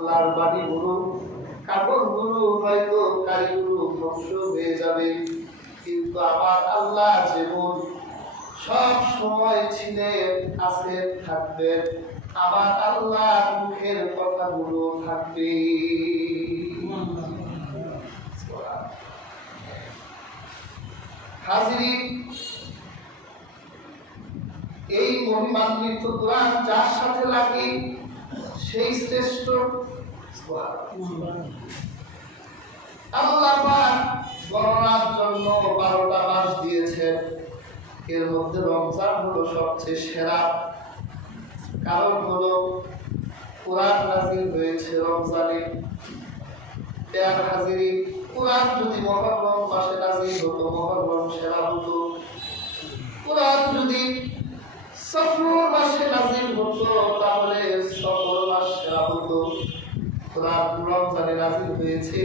আল্লাহর বাণীগুলো কাগজগুলো হয়তো কালিগুলো ধ্বংস হয়ে যাবে, কিন্তু আমার আল্লাহ যেমন সব সময় ছিলেন, আছেন, থাকবেন। আমার আল্লাহ মুখের কথাগুলো থাকবে। হাজিরিন, এই মহিমান্বিত কোরআন যার সাথে লাগে সেই শ্রেষ্ঠ। আল্লাহ পাক গণনার জন্য 12টা মাস দিয়েছেন, এর মধ্যে রমজান হলো সবচেয়ে সেরা। কারণ হলো কোরআন নাযিল হয়েছে রমজানে। হাজিরিন, কোরআন যদি মুহররম মাসে নাযিল হতো, মুহররম সেরা হতো। কোরআন যদি সফর মাসে নাযিল হতো, তাহলে সফর মাস সেরা হতো। কোরআন রমজানে নাযিল হয়েছে,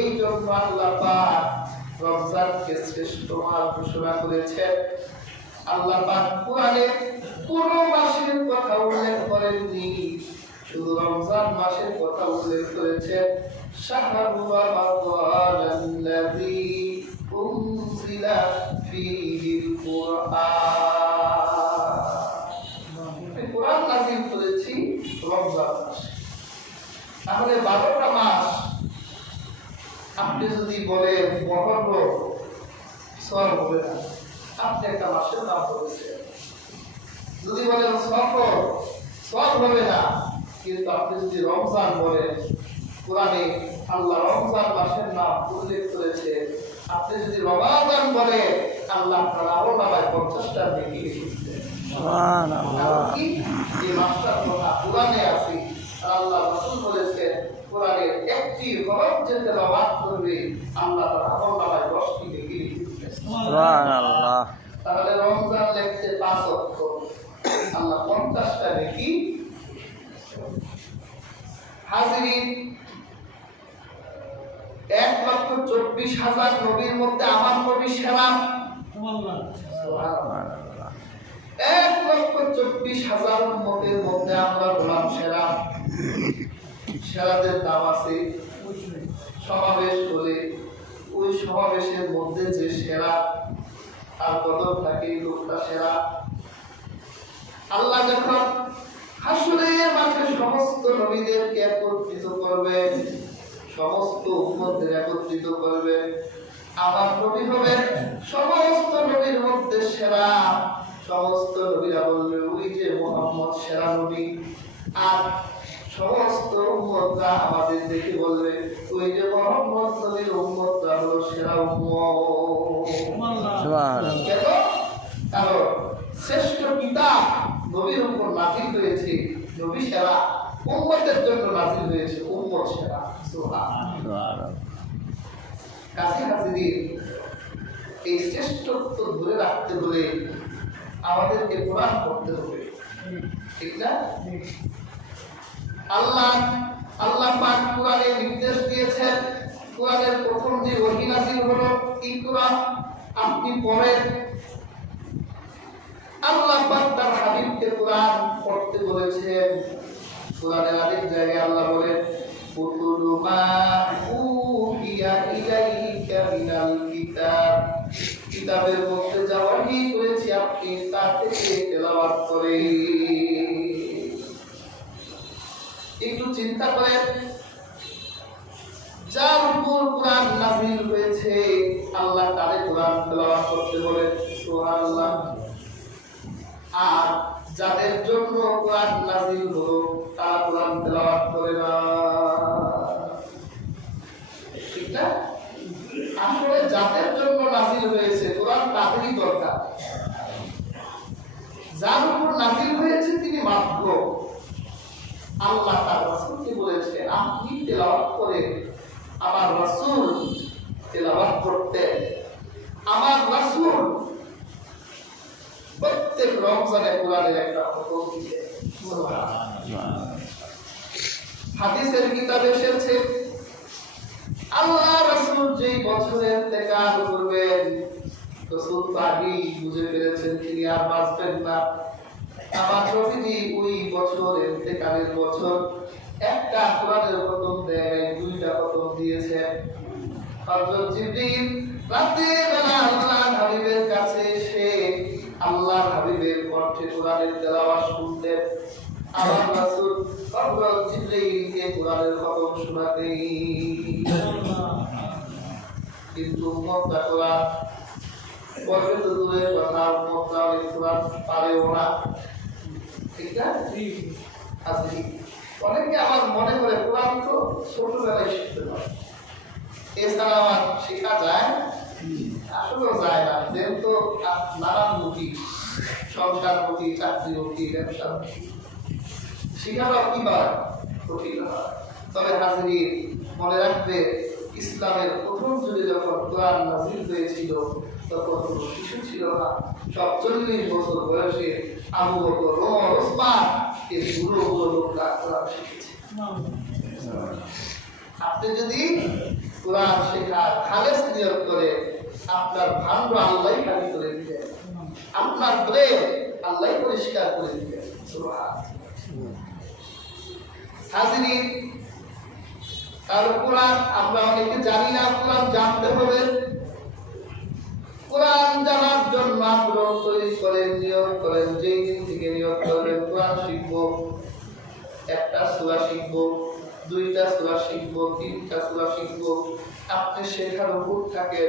এই জন্য আল্লাহ পাক রমজানকে শ্রেষ্ঠ মাস ঘোষণা করেছেন। আল্লাহ পাক কোরআনে পুরো মাসের কথা উল্লেখ করেননি, শুধু রমজান মাসের কথা উল্লেখ করেছেন। শাহরু রমাদানাল্লাযী উনজিলা ফীহিল কুরআন। কোরআন নাযিল করেছি রমজান মাসে। তাহলে 12টা মাস আপনি যদি বলেন মুহররম, সওয়াব হবে না। আপনি একটা মাসের নাম বলেছেন। যদি বলেন সফর, সওয়াব হবে না। কিন্তু আপনি যদি রমজান বলেন, কোরআনে আল্লাহ রমজান মাসের নাম উল্লেখ করেছে। আপনি যদি রমাদান বলেন, আল্লাহ তাআলা আরো নামায় 50টা নেকি লিখেছেন। সুবহানাল্লাহ। এই মাসটার কথা কোরআনে আছে। আল্লাহ রাসূল বলেছেন, কোরআনের একটি হরফ যে তেলাওয়াত করবে, আল্লাহ তাআলা আরো নামায় 10টি নেকি লিখেছেন। সুবহানাল্লাহ। তাহলে রমজান লিখতে 5 অক্ষর, আল্লাহ 50টা নেকি। হাজিরিন, 1,24,000 নবীর মধ্যে আমার নবী সেরা। 1,24,000 উম্মতের মধ্যে আমরা গোলাম সেরা। সেরাদের দাম আছে। সমাবেশ হলে ওই সমাবেশের মধ্যে যে সেরা তার কদর থাকে, লোকটা সেরা। আল্লাহ যখন হাসরের মাঠে সমস্ত নবীদেরকে একত্রিত করবেন, সমস্ত উম্মতদের একত্রিত করবেন, আমার নবী হবেন সমস্ত নবীর মধ্যে সেরা। সমস্ত নবীরা বলবে, ওই যে মুহাম্মদ সেরা নবী। আর সমস্ত উম্মতরা আমাদের দেখে বলবে, ওই যে মুহাম্মদ নবীর উম্মতরা হলো সেরা উম্মত। সুবহানাল্লাহ। কেন? কারণ শ্রেষ্ঠ কিতাব নবীর উপর নাযিল হয়েছে, নবী সেরা। উম্মতের জন্য নাযিল হয়েছে, উম্মত সেরা। সুবহানাল্লাহ। কাছে হাজিরিন, এই শ্রেষ্ঠত্ব ধরে রাখতে হলে আমাদেরকে কোরআন পড়তে হবে, ঠিক না? আল্লাহ পাক কোরআনে নির্দেশ দিয়েছেন। কোরআনের প্রথম যে ওহী নাযিল হলো ইকরা, আপনি পড়েন। আল্লাহ পাক তার হাবিবকে কোরআন পড়তে বলেছেন। কোরআনের আরেক জায়গায় আল্লাহ বলেন, উতলু মা উহিয়া ইলাইকা মিনাল কিতাব। কিতাবের মধ্যে যা ওহী করেছি আপনি তা থেকে তেলাওয়াত করেন। একটু চিন্তা করেন, যার উপর কোরআন নাযিল হয়েছে আল্লাহ তারে কোরআন তেলাওয়াত করতে বলেন। সুবহানাল্লাহ। আর যাদের জন্য কোরআন নাযিল হলো তারা কোরআন তেলাওয়াত করে না, ঠিক না? আসলে যাদের জন্য নাযিল হয়েছে কোরআন তাদেরই দরকার। যার উপর নাযিল হয়েছে তিনি মাত্র। আল্লাহ তার রাসূলকে বলেছেন, আপনি তেলাওয়াত করেন। আমার রাসূল তেলাওয়াত করতেন। আমার রাসূল প্রত্যেক রমজানে কোরআনের একটা হুকুম দিতেন। সুবহানাল্লাহ। হাদিসের কিতাবে এসেছে, আল্লাহ রাসূল যেই বছরে ইন্তেকাল করবেন, রাসূল আগেই বুঝে ফেলেছেন তিনি আর বাঁচবেন না। আমার নবীজি ওই বছর ইন্তেকালের বছর একটা কোরআনের খতম দেয়, দুইটা খতম দিয়েছে। হযরত জিবরিল রাতে বেলা আল্লাহর হাবিবের কাছে এসে আল্লাহর হাবিবের কণ্ঠে কোরআনের তেলাওয়াত শুনতেন। আমার রাসূল হযরত জিবরিলকে কোরআনের খতম শোনাতেন। কিন্তু উম্মতরা কোরআন পড়বে তো দূরের কথা, উম্মতরা কোরআন পারেও না। ঠিক না? আছে। অনেকে আমার মনে করে কোরআন তো ছোটবেলায় শিখতে হয়, এছাড়া আমার শেখা যায় আসলেও যায় না। যেহেতু নানানমুখী, সংসারমুখী, চাকরিমুখী, ব্যবসামুখী, শিখাটা কি হয় কঠিন হয়। তবে হাজির মনে রাখবে, ইসলামের প্রথম যুগে যখন কোরআন নাযিল হয়েছিল তখন কোনো শিশু ছিল না। সব 40 বছর বয়সে আবু বকর, ওমর, ওসমান এই বুড়ো বুড়ো লোকরা কোরআন শিখেছে। আপনি যদি কোরআন শেখার খালেস নিয়ত করে, আপনার ভাণ্ড আল্লাহ খালি করে দিবেন, আপনার ব্রেন আল্লাহ পরিষ্কার করে দিবেন। সুবহানাল্লাহ। হাজিরিন, আর কোরআন আমরা অনেকে জানি না, কোরআন জানতে হবে। কোরআন জানার জন্য আগ্রহ তৈরি করেন, নিয়ত করেন, যেই দিন থেকে নিয়ত করবেন কোরআন শিখবো, একটা সূরা শিখবো, দুইটা সূরা শিখবো, তিনটা সূরা শিখবো, আপনি শেখার উপর থাকে।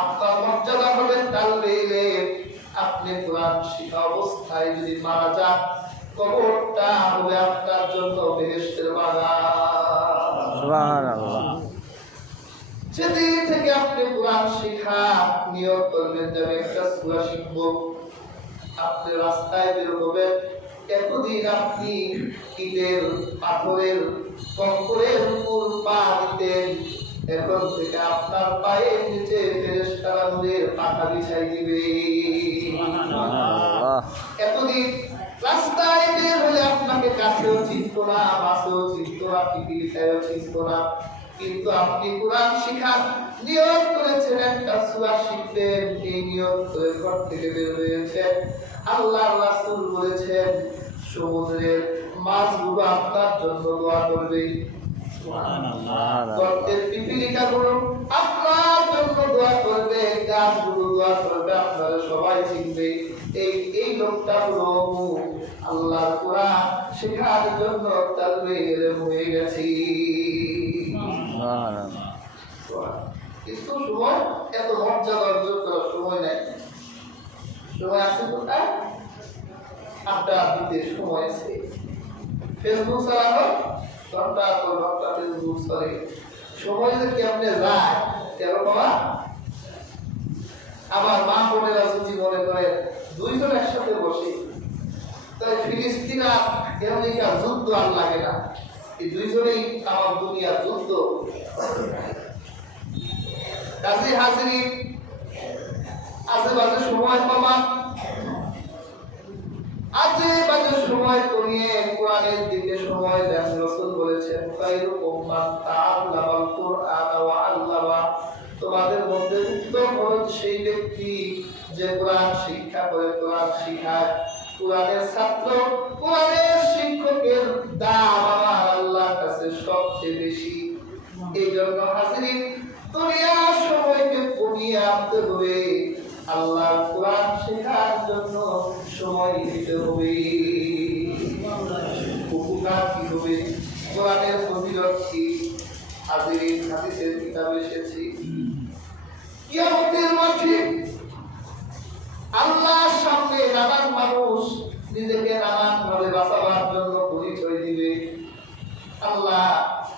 আপনার মর্যাদা হবে তালবে ইলম। আপনি কোরআন শিখা অবস্থায় যদি মারা যান, কবরটা হবে আপনার জন্য বেহেশতের বাগান। সুবহানাল্লাহ। যেদিন থেকে আপনি কোরআন শিখা নিয়ত করবেন যে আমি একটা সূরা শিখবো, আপনি রাস্তায় বের হবেন, এতদিন আপনি ইটের, পাথরের, কঙ্করের উপর পা দিতেন, এখন থেকে আপনার পায়ের নিচে ফেরেশতারা নূরের পাখা বিছাই দিবে। সুবহানাল্লাহ। এতদিন রাস্তায় বের হলে আপনাকে কাছেও চিনতো না, বাসেও চিনতো না, পিপিলিকায়ও চিনতো না, কিন্তু আপনি কোরআন শিখার নিয়ত করেছেন, একটা সূরা শিখবেন, এই নিয়ত করে ঘর থেকে বের হয়েছেন। আল্লাহর রাসূল বলেছেন, সমুদ্রের মাছগুলো আপনার জন্য দোয়া করবে। সুবহানাল্লাহ। গর্তের পিপিলিকাগুলো আপনার জন্য দোয়া করবে, গাছগুলো দোয়া করবে, আপনারা সবাই চিনবে এই লোকটা হলো আল্লাহর কোরআন শেখার জন্য তালবে ইলম হয়ে গেছে। কিন্তু সময় এত মর্যাদা অর্জন করার সময় নাই। সময় আছে কোথায়? আড্ডা দিতে সময় আছে। ফেসবুক চালানো, ঘন্টার পর ঘন্টা ফেসবুক চলে। সময় যে কেমনে যায় কেন বাবা? আমার মা বোনেরা যদি মনে করে দুইজন একসাথে বসে, তাই ফিলিস্তিন আর আমেরিকার যুদ্ধ আর লাগে না, এই দুইজনেই আমার দুনিয়ার যুদ্ধ। কাজী হাজিরিন, আজেবাজে সময় পাবা, আজেবাজে সময় করিয়ে কোরআনের দিকে সময় দেন। রাসূল বলেছেন, খায়রুকুম মান তাআল্লামাল কুরআন ওয়া আল্লামা, তোমাদের মধ্যে উত্তম হলো সেই ব্যক্তি যে কোরআন শিক্ষা করে, কোরআন শিখায়। কোরআনের ছাত্র, কোরআনের শিক্ষকের দাম আমার আল্লাহর কাছে সবচেয়ে বেশি। এই জন্য হাজিরিন, দুনিয়ার সময়কে কমিয়ে আনতে হবে, আল্লাহর কোরআন শেখার জন্য সময় দিতে হবে। উপকার কি হবে? কোরআনের ফজিলত কি? হাজিরিন, হাদিসের কিতাবে এসেছে, কিয়ামতের মাঠে আল্লাহর সামনে নানান মানুষ নিজেকে নানান ভাবে বাঁচাবার জন্য পরিচয় দিবে। আল্লাহ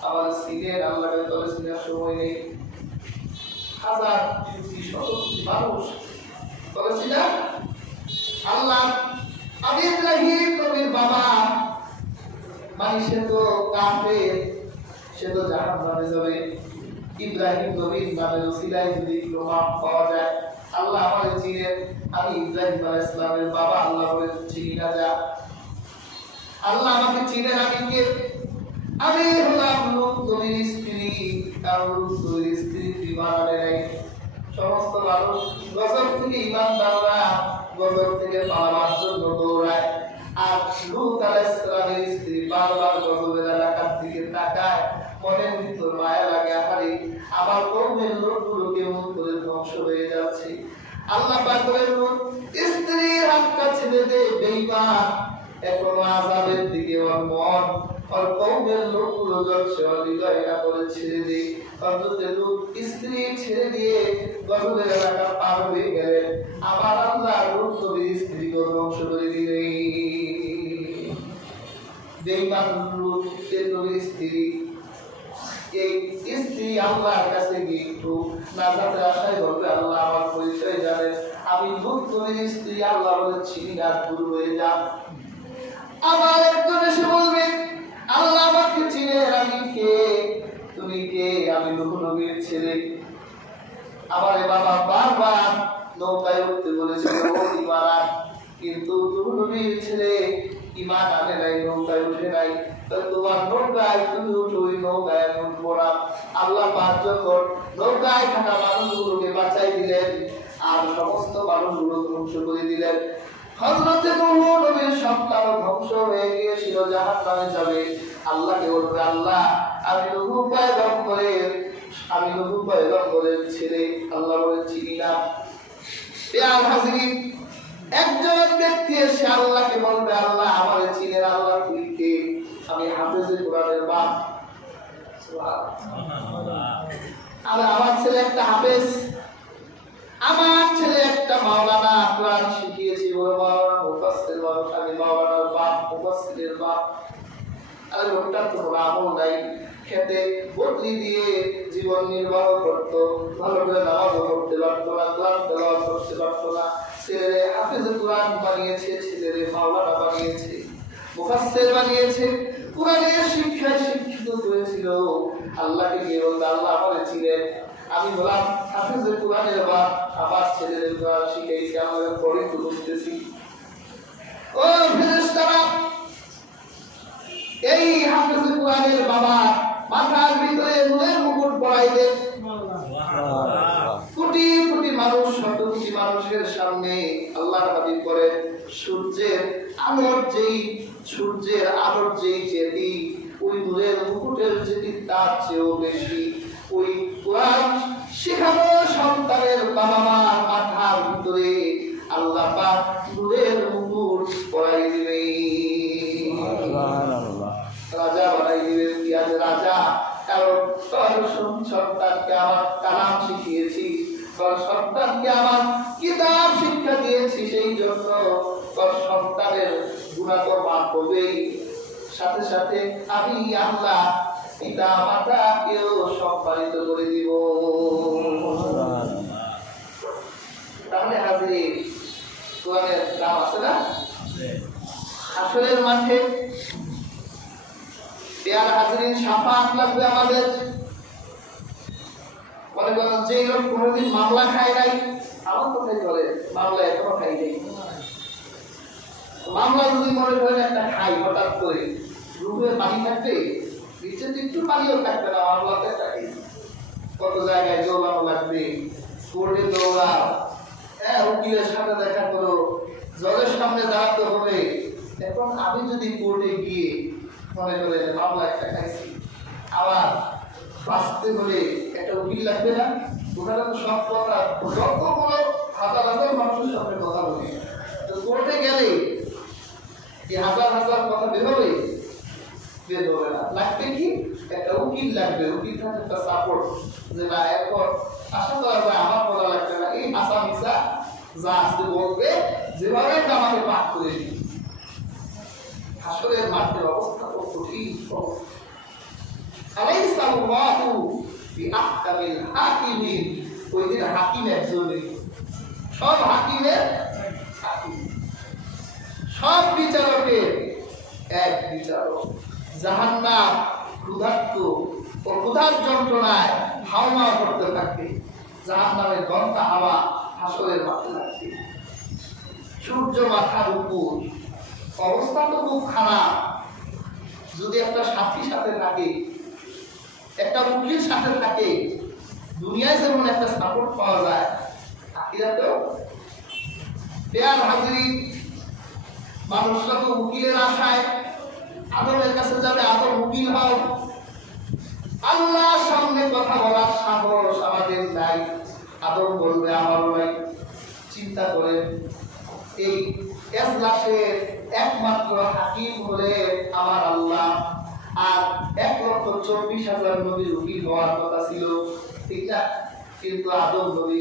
আমার সিনের, আল্লাহকে তলে সিনের সময় নেই। হাজার মানুষ বলেছি না, আল্লাহ আমি ইব্রাহিম নবীর বাবা, মানে সে তো কাফের, সে তো জাহান্নামে যাবে। ইব্রাহিম নবীর নামের ওসিলায় যদি প্রমাণ পাওয়া যায়, আল্লাহ আমাদের চিনেন, আমি ইব্রাহিম আলাইহিস সালামের বাবা, আল্লাহ বলে চিনি না যা। আল্লাহ আমাকে চিনেন, আমি কে? আমি হলাম লূত নবীর স্ত্রী, কারণ লূত নবীর স্ত্রী ঈমান আনে নাই। সমস্ত মানুষ গজব থেকে ঈমানদাররা গজব থেকে পালাবার জন্য দৌড়ায়, আর লূত আলাইহিস সালামের স্ত্রী বারবার গজবের এলাকার দিকে মনের ভিতর মায়া লাগে, আরে আমার কওমের লোকগুলো কেমন করে ধ্বংস হয়ে যাচ্ছে। আল্লাহ পাক বলেন, স্ত্রীর হাতটা ছেড়ে দে বেঈমান, এখনো আযাবের দিকে ওর মন, ওর কওমের লোকগুলো জ্বলছে, ওর হৃদয়টা করে ছেড়ে দে। হযরত লূত স্ত্রী ছেড়ে দিয়ে গজবের এলাকা পার হয়ে গেলেন। আমার আল্লাহ লূত নবীর স্ত্রীকে ধ্বংস করে দিলেন। বেঈমান লূত নবীর স্ত্রী, এই স্ত্রী আল্লাহর কাছে গিয়ে একটু নাজাতের আশায় বলবে, আল্লাহ আমার পরিচয় জানেন, আমি লূত নবীর স্ত্রী। আল্লাহ বলে, চিনিগার দূর হয়ে যা। আবার একজন এসে বলবে, আল্লাহ আমাকে চিনেন, আমি কে, তুমি কে? আমি লূত নবীর ছেলে। আমার বাবা বারবার নৌকায় উঠতে বলেছিল ইমান, কিন্তু লূত নবীর ছেলে ইমান আনে নাই, নৌকায় উঠে নাই। তোমার নৌকায় তুমি উঠো, ওই নৌকায় আমি উঠবো না। আল্লাহ পাক যখন নৌকায় থাকা মানুষগুলোকে বাঁচাই দিলেন আর সমস্ত মানুষগুলো ধ্বংস করে দিলেন। হযরত নূহ নবীর সন্তান ধ্বংস হয়ে গিয়েছিল, জাহান্নামে যাবে। আল্লাহকে বলবে, আল্লাহ আমি নূহ পয়গম্বরের ছেলে। আল্লাহ বলে, চিনি না। প্রিয় হাজিরিন, একজন ব্যক্তি এসে আল্লাহকে বলবে, আল্লাহ আমারে চিনেন, আল্লাহ তুই কে? আমি হাফেজে কোরআনের বাপ। আমার ছেলে একটা হাফেজ, আমার ছেলে একটা মাওলানা, কোরআন শিখিয়েছি, বলে মাওলানা মুফাসসির মানুষ, আমি মাওলানার বাপ, মুফাসসিরের বাপ। আর লোকটার কোনো আমল নাই, খেতে বদলি দিয়ে জীবন নির্বাহ করত, ভালো করে নামাজও পড়তে পারত না, কোরআন তেলাওয়াত করতে পারত না। ছেলে হাফেজে কোরআন বানিয়েছে, ছেলেরে মাওলানা বানিয়েছে, মুফাসসির বানিয়েছে, কোরআনের শিক্ষায় শিক্ষিত করেছিল। আল্লাহকে গিয়ে বলতে, আল্লাহ আমারে চিনেন, আমি বললাম হাফেজে কোরআনের বাপ, আমার ছেলের কোরআন শিখাইছে, আমাদের পরে তো বুঝতেছি। ও ফেরেশতারা, এই হাফেজে কোরআনের বাবা মাথার ভিতরে নূরের মুকুট পরাইলেন। কোটি কোটি মানুষ, শত কোটি মানুষের সামনে আল্লাহর হাবিব করেন, সূর্যের আলোর যেই জ্যোতি, ওই নূরের মুকুটের জ্যোতি তার চেয়েও বেশি। ওই কোরআন শেখানো সন্তানের বাবা মার মাথার ভিতরে আল্লাহ পাক নূরের মুকুট পরাই দিবেন, রাজা বানাই দিবেন। কি আছে রাজা? কারণ তোর সন্তানকে আমার কালাম শিখিয়েছি, তোর সন্তানকে আমার কিতাব শিক্ষা দিয়েছি, সেই জন্য তোর সন্তানের গুনাহ তো মাফ হবেই, সাথে সাথে আমি আল্লাহ পিতা মাতাকেও সম্মানিত করে দিব। তাহলে হাজির কোরআনের নাম আছে না? হাসরের মাঠে পেয়ার হাজিরিন শাফাআত লাগবে আমাদের। মনে করেন যে লোক কোনোদিন মামলা খায় নাই, আমার কোথায় করে মামলা এখনো খাই নাই। মামলা যদি মনে করেন একটা খাই হঠাৎ করে, রুমে পানি থাকতে নিচে একটু পানিও থাকবে না, মামলাতে থাকি। কত জায়গায় দৌড়ানো লাগবে, কোর্টে দৌড়াও, হ্যাঁ উকিলের সাথে দেখা করো, জজের সামনে দাঁড়াতে হবে। এখন আমি যদি কোর্টে গিয়ে মনে করেন মামলা একটা খাইছি, আবার বাঁচতে হলে একটা উকিল লাগবে না? ওখানে তো সব কথা, যতগুলো হাজার হাজার মানুষের সামনে কথা বলি, তো কোর্টে গেলে এই হাজার হাজার কথা বেরোবে? বের হবে না। লাগবে কি? একটা উকিল লাগবে, উকিল থাকে একটা সাপোর্ট, যে না এখন আশা করা যায় আমার বলা লাগবে না, এই আসামিসা যা আসতে বলবে যেভাবে আমাকে পাঠ করে দিই। হাসরের মাঠের অবস্থা তো কঠিন অবস্থা। আলাইসা আল্লাহু বিআহকামিল হাকিমিন, ওই দিন হাকিম একজনই, সব হাকিমের হাকিম, সব বিচারকের এক বিচারক। জাহান্নাম ক্ষুধার্ত ও ক্ষুধার যন্ত্রণায় হাওয়া করতে থাকবে, জাহান্নামের গন্ধা হাওয়া হাসরের মাঠে লাগবে। সূর্য মাথার উপর, অবস্থা তো খুব খারাপ। যদি একটা সাথী সাথে থাকে, একটা উকিল সাথে থাকে, দুনিয়ায় যেমন একটা সাপোর্ট পাওয়া যায়, আখিরাতেও পেয়ার হাজিরিন মানুষরা তো উকিলের আশায় আদমের কাছে যাবে, আদম উকিল হও, আল্লাহর সামনে কথা বলার সাহস আমাদের নাই, আদব বলবে আমার নাই। চিন্তা করে এই এজলাসের একমাত্র হাকিম হলে আমার আল্লাহ, আর 1,24,000 নবীর উকিল হওয়ার কথা ছিল, ঠিক না? কিন্তু আদম নবী